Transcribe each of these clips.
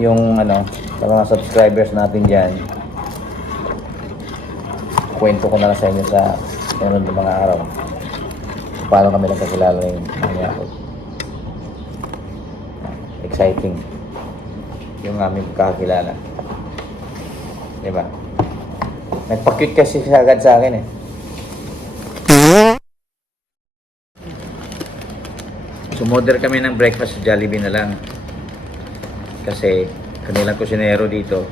yung ano, sa mga subscribers natin dyan, kwento ko na lang sa inyo sa sunod ng mga araw. Paano kami nagkakilala yung mga ako. Exciting yung aming pagkakilala. Diba? Nagpa-cute kasi siya agad sa akin eh. Sumorder kami ng breakfast sa Jollibee na lang. Kasi kanilang kusinero dito,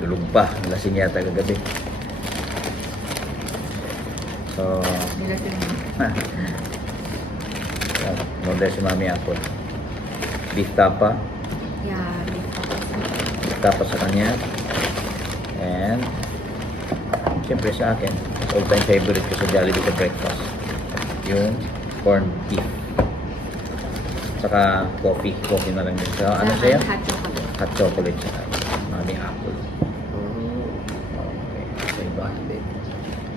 tulog pa, lasing yata kagabi. So, order si Mami Apple. Beef tapa. Yeah, beef tapa. Beef tapa sa kanya. And, siyempre sa akin, all-time favorite ko sa Jollibee sa breakfast. Yung corned beef. Saka coffee. Coffee na lang din. So, ano sa'yo? Hot chocolate. Hot chocolate sa Mami Apple. Okay. So, iba.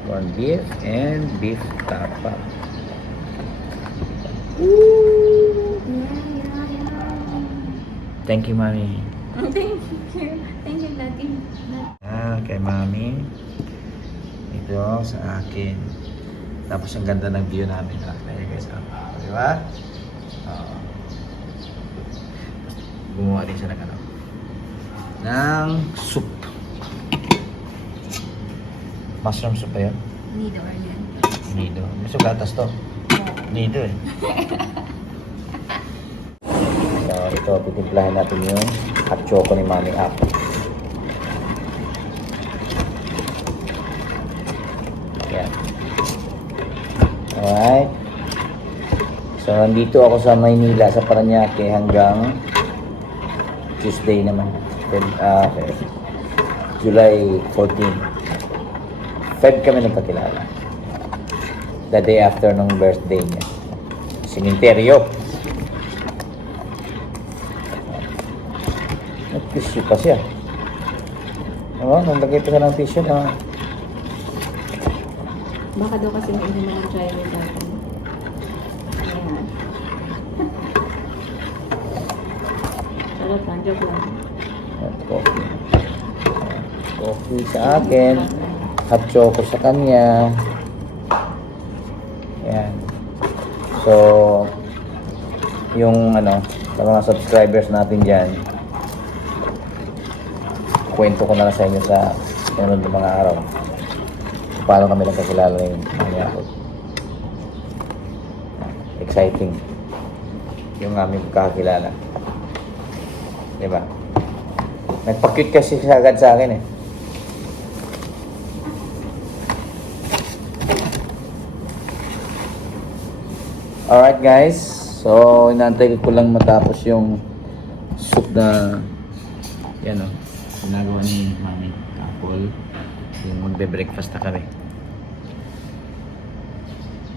Corned beef and beef tapa. Thank you, Mami. Thank you. Thank you, Daddy. Kay Mami. Ito sa akin. Tapos ang ganda ng view namin. Guys, di ba? Gumawa din siya ng ano. Ng soup. Mushroom soup ba yun? Nido or yan? Nido. May sugatas to. Nido eh. So, ito, titimplahin natin yung hot choco ni Mami Apple. Yan. Alright. So, nandito ako sa Maynila, sa Parañaque hanggang Tuesday naman. July 14. Feb kami nagkakilala. The day after nung birthday niya. Simenteryo. Nag-tissue pa siya. Oo, nalagay pa siya ng tissue na. Baka daw kasi may inuman ng driver dati. Ayan. Charot lang, joke lang. Coffee. Coffee sa akin. Hot choco sa kanya. Yan. So, yung ano, sa mga subscribers natin dyan, kwento ko na lang sa inyo sa sunod ng mga araw. Paano kami nagkakilala yung mga ako. Exciting yung aming pagkakilala. Diba? Nagpa-cute kasi siya agad sa akin eh. Alright guys, so inaantay ko lang matapos yung soup na yan o, ginagawa ni Mami Apple. Yung magbe-breakfast na kami.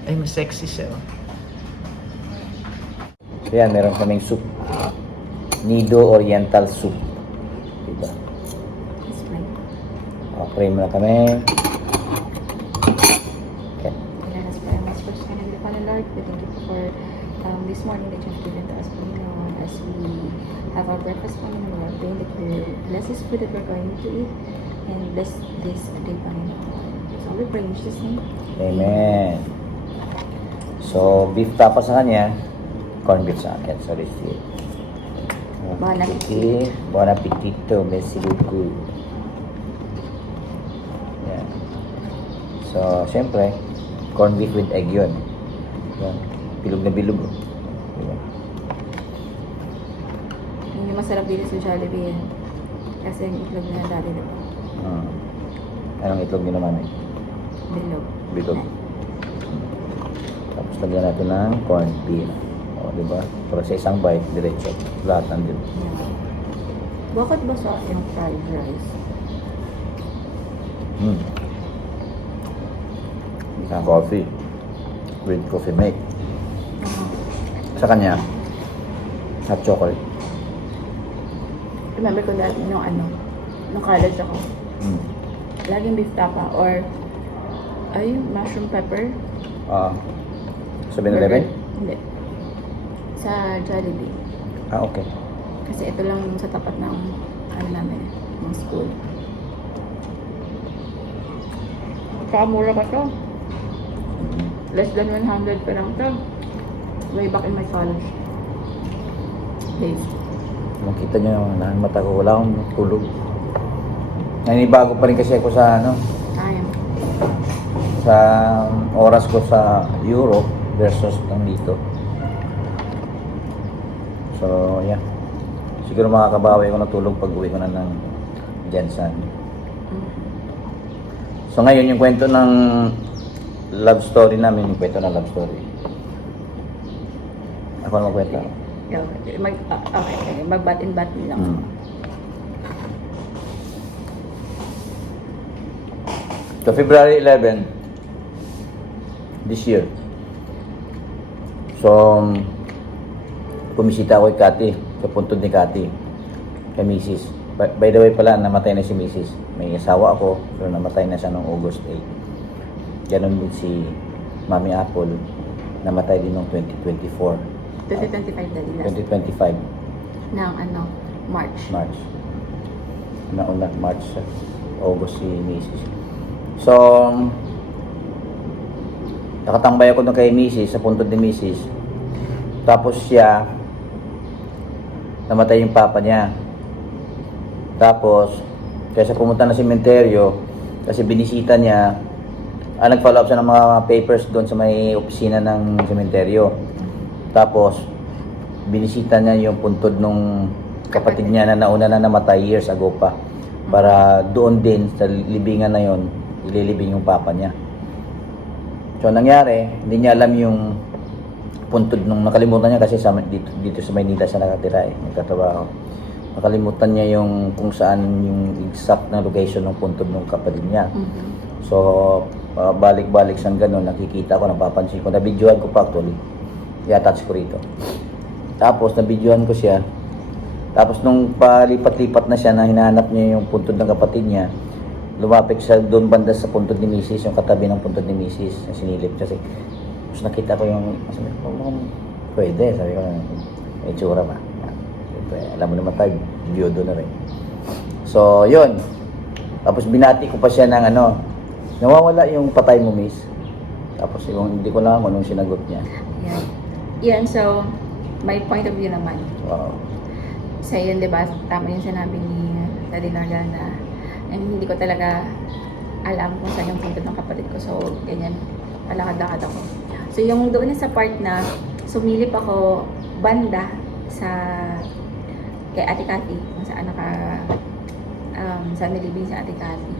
Ay, mas sexy siya oh. So yan, meron kaming soup. Nido Oriental Soup. Diba? It's fine. Pray muna kami. Okay. Let us pray. Most gracious and heavenly Father, Lord, we thank you for this morning that you've given to us, Panginoon, as we have our breakfast, Panginoon. Lord, praying that you bless this food that we're going to eat and bless this day, Panginoon. So we pray in Jesus' name. Amen. So, beef tapa sa kanya, corned beef sa akin. So, let's see. Bon appetit. Bon appetito. Merci beaucoup. Yan. So, syempre, corned beef with egg yun. Yan. Bilog na bilog. Diba? Hindi masarap dito sa Jollibee yan. Kasi yung itlog na dati diba? Anong itlog nyo naman eh? Bilog. Bilog. Tapos lagyan natin ng corned beef. O, diba? Pero sa isang bite, diretso. Lahat nandun. Yeah. Bakit ba sa yung fried rice? Sa coffee. With coffee make. Sa kanya, hot chocolate. Remember ko dati nung nung college ako. Laging beef tapa or mushroom pepper. Sa 7-Eleven? Hindi. Sa Jollibee. Okay. Kasi ito lang yung sa tapat ng ano namin, ng school. Saka mura pa to. Less than 100 per lang to. Way back in my college days. Makita nyo yung mata ko, wala akong tulog. Nanibago pa rin kasi ako sa ano, Ayun. sa oras ko sa Europe versus ng dito. So, yeah. Siguro makakabawi ako ng tulog pag uwi ko na ng Jensen. So, ngayon yung kwento ng love story namin, yung kwento ng love story. Ako na magkwento. Okay, okay. Mag-bat-in-bat lang. So, February 11, this year. So, pumisita ako kay Cathy, sa puntod ni Cathy, kay Mrs. By the way pala, namatay na si Mrs. May asawa ako, pero namatay na siya noong August 8. Ganon din si Mami Apple, namatay din noong 2024. 2025 dali last. 2025, Ng ano, March. Nauna, March, August si Mrs. So, nakatambay ako doon kay Mrs. sa puntod ni Mrs. Tapos siya, namatay yung papa niya. Tapos, kaysa pumunta na sementeryo, kasi binisita niya, nag-follow up siya ng mga papers doon sa may opisina ng sementeryo. Tapos, binisita niya yung puntod nung kapatid niya na nauna na namatay years ago pa. Para doon din, sa libingan na yon, ililibing yung papa niya. So, nangyari, hindi niya alam yung puntod nung nakalimutan niya kasi dito sa Maynila siya nakatira nagtatrabaho. Nakalimutan niya yung kung saan yung exact na location ng puntod ng kapatid niya. So, balik-balik siyang gano'n, nakikita ko, napapansin ko, nabidyohan ko pa actually. I-attach ko rito. Tapos, nabidyohan ko siya. Tapos, nung palipat-lipat na siya na hinahanap niya yung puntod ng kapatid niya, lumapit siya doon banda sa puntod ni Mrs., yung katabi ng puntod ni Mrs., na sinilip kasi. Tapos nakita ko yung, sabi ko, pwede, sabi ko, may tsura ba? Alam mo naman tayo, biyudo na rin. So, yun. Tapos binati ko pa siya ng ano, nawawala yung patay mo, miss. Tapos yung, hindi ko lang anong sinagot niya. Yan. Yan, so, my point of view naman. Wow. Sa yun, di ba, tama yung sinabi ni Daddy Nargal na hindi ko talaga alam kung saan yung puntod ng kapatid ko. So, ganyan, palakad-lakad ako. So, yung doon sa part na sumilip ako banda sa kay Ate Cathy, kung saan saan nilibing si Ate Cathy.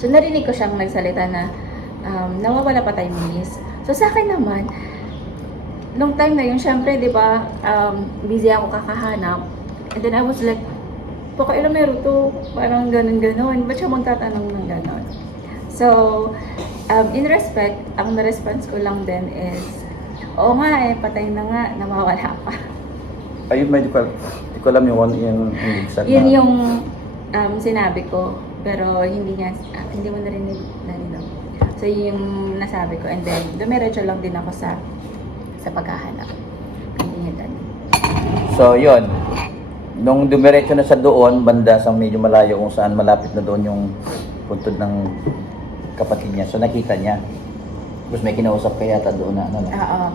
So, narinig ko siyang nagsalita na nawawala pa tayo, miss. So, sa akin naman, nung time na yun, syempre, di ba, busy ako kakahanap. And then I was like, pakailan meron to, parang ganun-ganun. Ba't siya magtatanong ng ganun? So, in respect, ang na-response ko lang din is, oo nga patay na nga, nawawala pa. Ayun, hindi ko alam yung exact Yun na. yung sinabi ko, pero hindi mo narinig. So, yun yung nasabi ko. And then, dumiretso lang din ako sa paghahanap. Hindi niya dali. So, yun. Nung dumiretso na sa doon, banda sa medyo malayo kung saan malapit na doon yung puntod ng kapatid niya. So, nakita niya. Tapos may kinausap kaya yata doon na ano na. Oo.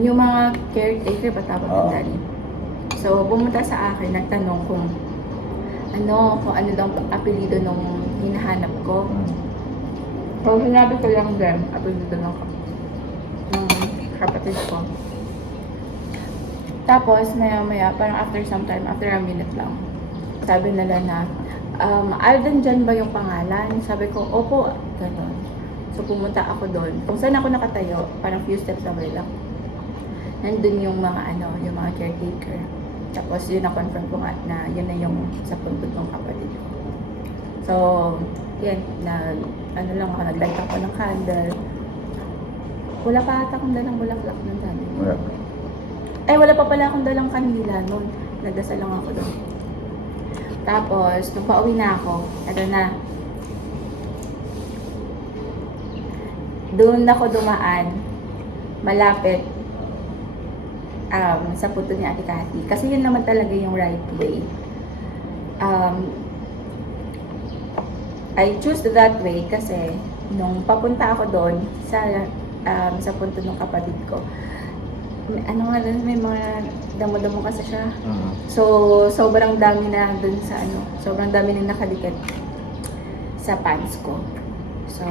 Yung mga caretaker ba tawag ng dali? So, pumunta sa akin, nagtanong kung ano daw apelido nung hinahanap ko. So, sinabi ko lang din, apelido ng kapatid ko. Tapos, maya-maya, parang after some time, after a minute lang, sabi nila na, Alden dyan ba yung pangalan? Sabi ko, opo, gano'n. So, pumunta ako doon. Kung saan ako nakatayo, parang few steps away lang. Nandun yung mga yung mga caretaker. Tapos, yun na-confirm ko nga na yun na yung sa puntod ng kapatid ko. So, yan, lang ako, nag-light ako ng candle. Wala pa ata akong dalang bulaklak ng dali. Wala pa pala akong dalang kanila noon. Nagdasal lang ako doon. Tapos, nung pauwi na ako, ito na. Doon ako dumaan, malapit. sa punto ni Ate Cathy. Kasi yun naman talaga yung right way. I choose that way kasi nung papunta ako doon sa punto ng kapatid ko, may mga damo-damo kasi siya. So, sobrang dami na dun sa sobrang dami na nakadikit sa pants ko. So,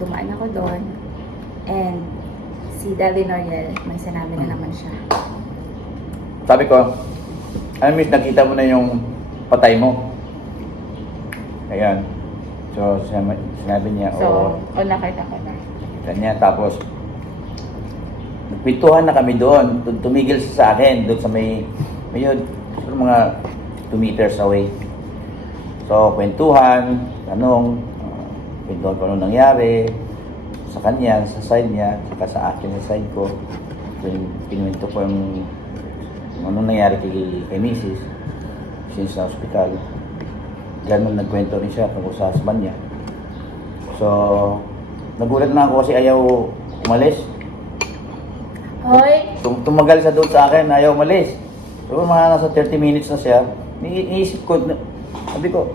dumaan ako doon and si Daddy Noriel, may sinabi na naman siya. Sabi ko, miss, nakita mo na yung patay mo. Ayan. So, sinabi niya, Nakita ko na. nakita niya. Tapos, nagpintuhan na kami doon. Tumigil siya sa akin, doon sa may mga 2 meters away. So, kwentuhan, tanong, kwentuhan ko ano nangyari sa kanya, sa side niya, saka sa akin, sa side ko. So, pinuwento ko yung anong nangyari kay Mrs. Since sa hospital. Ganun nagkwento rin siya tungkol sa husband niya. So, nagulat na ako kasi ayaw umalis. Hoy! Tumagal siya doon sa akin, ayaw umalis. So, mga nasa 30 minutes na siya. Iisip ko, sabi ko,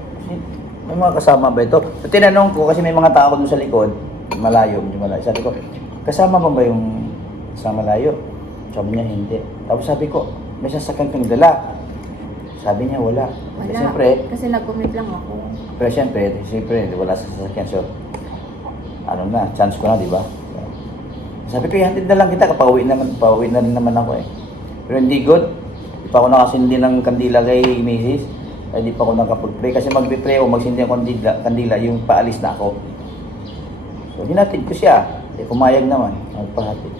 may mga kasama ba ito? So, tinanong ko kasi may mga tao doon sa likod, malayo. Sabi ko, kasama ba yung sa malayo? Sabi niya, hindi. Tapos sabi ko, may sasakyan kang dala. Sabi niya, wala. Wala. Siyempre, Kasi nag-commit lang ako. pero siyempre, wala sa sasakyan. So, chance ko na, di ba? Sabi ko, ihatid na lang kita, pauwi na rin naman ako eh. Pero hindi good. Di pa ako nakasindi ng kandila kay Mrs. Ay di pa ako nakapag-pray. Kasi mag-pray o magsindi ang kandila, yung paalis na ako. So, hinatid ko siya. Pumayag naman, magpahatid.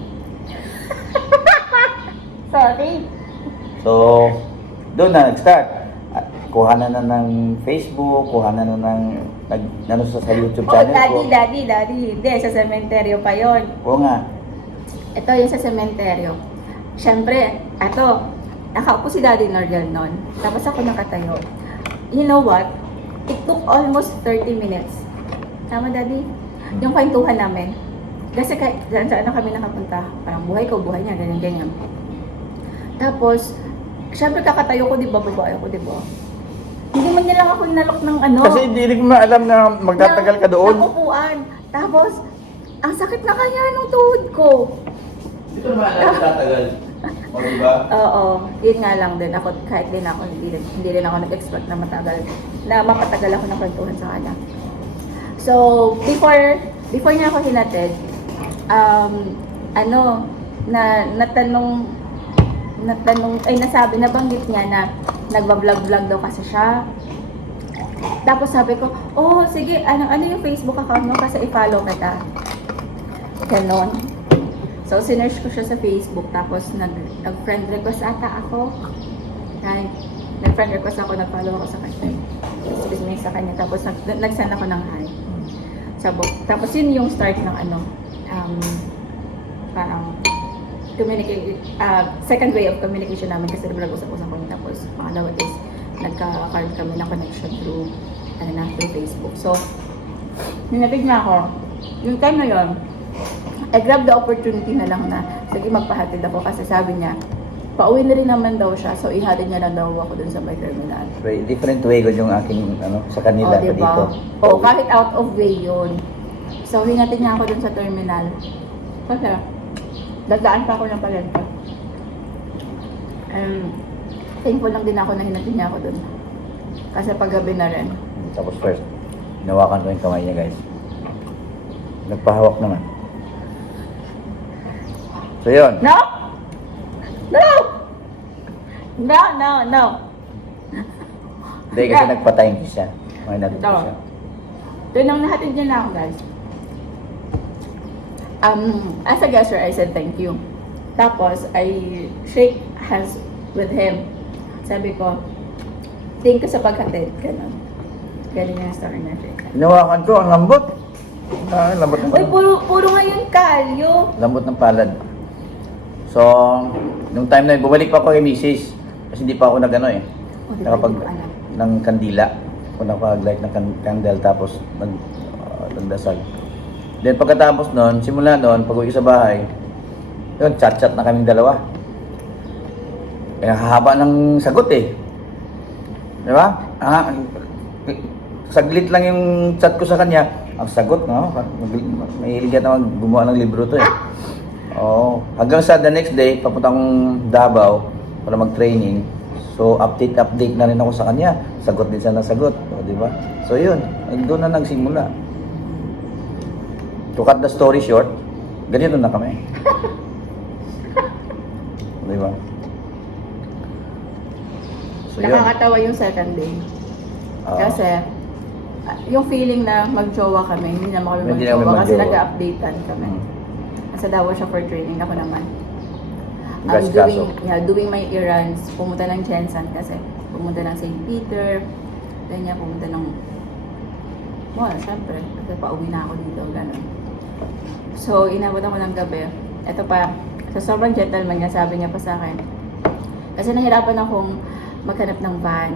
Sorry. So, doon na nag-start. Kuha na ng Facebook, kuha na ng sa YouTube channel ko. Daddy. Hindi, sa sementeryo pa yon. Oo nga. Ito yung sa sementeryo. Siyempre, nakaupo si Daddy Noriel nun. Tapos ako nakatayo. You know what? It took almost 30 minutes. Tama, Daddy? Yung kwentuhan namin. Kasi saan kami nakapunta. Parang buhay ko, buhay niya, ganyan. Tapos, siyempre kakatayo ko, di ba? Babae ko, di ba? Hindi man niya lang ako inalok ng Kasi hindi ko alam na magtatagal ka doon. Nakupuan. Tapos, ang sakit na kaya ng tuhod ko. Dito naman alam magtatagal. O diba? Oo, yun nga lang din. Ako, kahit din ako, hindi rin ako nag-expect na mapatagal ako ng kwentuhan sa kanya. So, before niya ako hinatid, nabanggit niya na nagbablog-vlog daw kasi siya. Tapos sabi ko, sige, ano yung Facebook account mo kasi i-follow kita. Ganon. So, sinerge ko siya sa Facebook, tapos nag-friend request ata ako. Nag-friend request ako, nag-follow ako sa kanya. Sa kanya, tapos nag-send ako ng hi. Tapos yun yung start ng parang second way of communication namin kasi nag-usap-usap kami. Tapos pangalawa is nagka-card kami ng connection through Facebook. So, ninapig niya ako. Yung time na yun, I grabbed the opportunity na lang na sige, magpahatid ako kasi sabi niya, pauwi na rin naman daw siya. So, ihatid niya na daw ako dun sa may terminal. Different way ko yung aking sa kanila pa diba? dito. Kahit out of way yun. So, hinatid niya ako dun sa terminal. Kasi, dadaan pa ako ng palengke. Thankful lang din ako na hinatid niya ako dun. Kasi paggabi na rin. Tapos first, hinawakan ko yung kamay niya, guys. Nagpahawak naman. So, yun. No! No! No! Hindi, kasi nagpa-time kiss siya. May natin No. siya. So, nang nahatid niya na ako, guys. As a gesture, I said thank you. Tapos, I shake hands with him. Sabi ko, thank you sa paghatid. Ganon yung story na shake hands. Hinawakan ko, ang lambot. Lambot ng Uy, puro ngayon kalyo. lambot ng palad. So, nung time na yun, bumalik pa ako kay Mrs. Kasi hindi pa ako nag-ano eh. Di ba, Nakapag hindi ko alam. ng kandila. Ako nakapag-light ng candle tapos nagdasal. Then pagkatapos nun, simula nun, pag-uwi sa bahay, yun, chat-chat na kaming dalawa. Eh, hahaba ng sagot eh. Di ba? Saglit lang yung chat ko sa kanya. Ang sagot, no? Mahilig yata gumawa ng libro to eh. Oo. Hanggang sa the next day, papunta akong Davao para mag-training. So, update na rin ako sa kanya. Sagot din siya ng sagot. O, di ba? So, yun. Doon na nagsimula. To cut the story short, ganito na kami. Di ba? So, yun. Nakakatawa yung second day. Oo. Kasi, yung feeling na mag-jowa kami, hindi naman kami Hindi namin mag-jowa kasi mag-jowa. nag-updatean kami. Kasi daw siya for training, ako naman. Guys, kaso. Doing my errands, pumunta ng Jensen kasi pumunta ng St. Peter, ganyan, pumunta ng mall, syempre, kasi pauwi na ako dito, gano'n. So, inabot ako ng gabi. Ito pa, sa sobrang gentleman niya, sabi niya pa sa akin, kasi nahirapan akong maghanap ng van,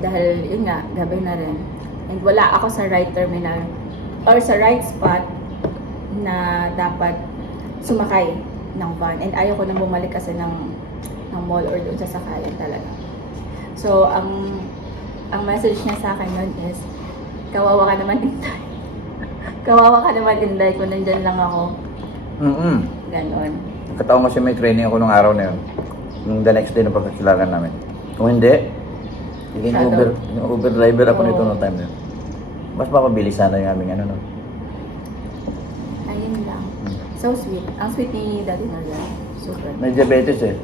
dahil yun nga, gabi na rin. And wala ako sa right terminal, or sa right spot, na dapat sumakay ng van. And ayaw ko nang bumalik kasi ng mall or doon sa sakayan talaga. So, ang message niya sa akin yun is, kawawa ka naman, Inday. Kawawa ka naman, Inday, kung nandyan lang ako. Ganon. Nagkataon kasi may training ako nung araw na yun. Nung the next day na pagkakilala namin. Kung hindi, yung Uber driver ako nito noong time na yun. Mas mapabilis sana yung aming ano no. Ayun lang. So sweet. Ang sweet ni Daddy Marian. Super. May diabetes eh.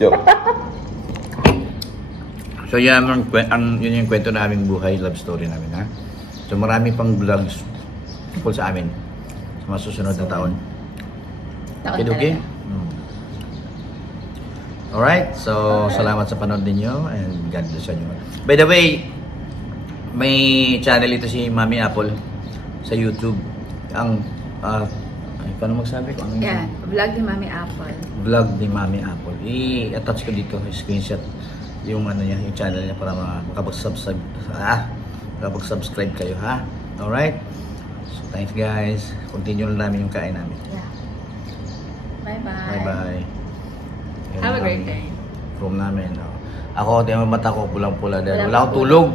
Joke. So yan yun yung kwento naming buhay, love story namin ha. So marami pang vlogs tungkol sa amin sa mga susunod na taon. Taon Okay? talaga. Alright, so salamat sa panood ninyo and God bless you. By the way, may channel ito si Mami Apple sa YouTube. Ang, ay, paano magsabi ko? Ano Yeah, vlog ni Mami Apple. Vlog ni Mami Apple. I-attach ko dito, screenshot yung ano niya, yung channel niya para makapag-subscribe kayo ha. Alright? So thanks guys. Continue lang namin yung kain namin. Yeah. Bye-bye. Bye-bye. Yan Have a ang great day. Room namin. Oh. Ako, di naman mata ko, pulang-pula dahil wala akong tulog.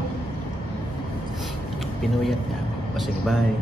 Pinuyat niya ako. Sige, bye.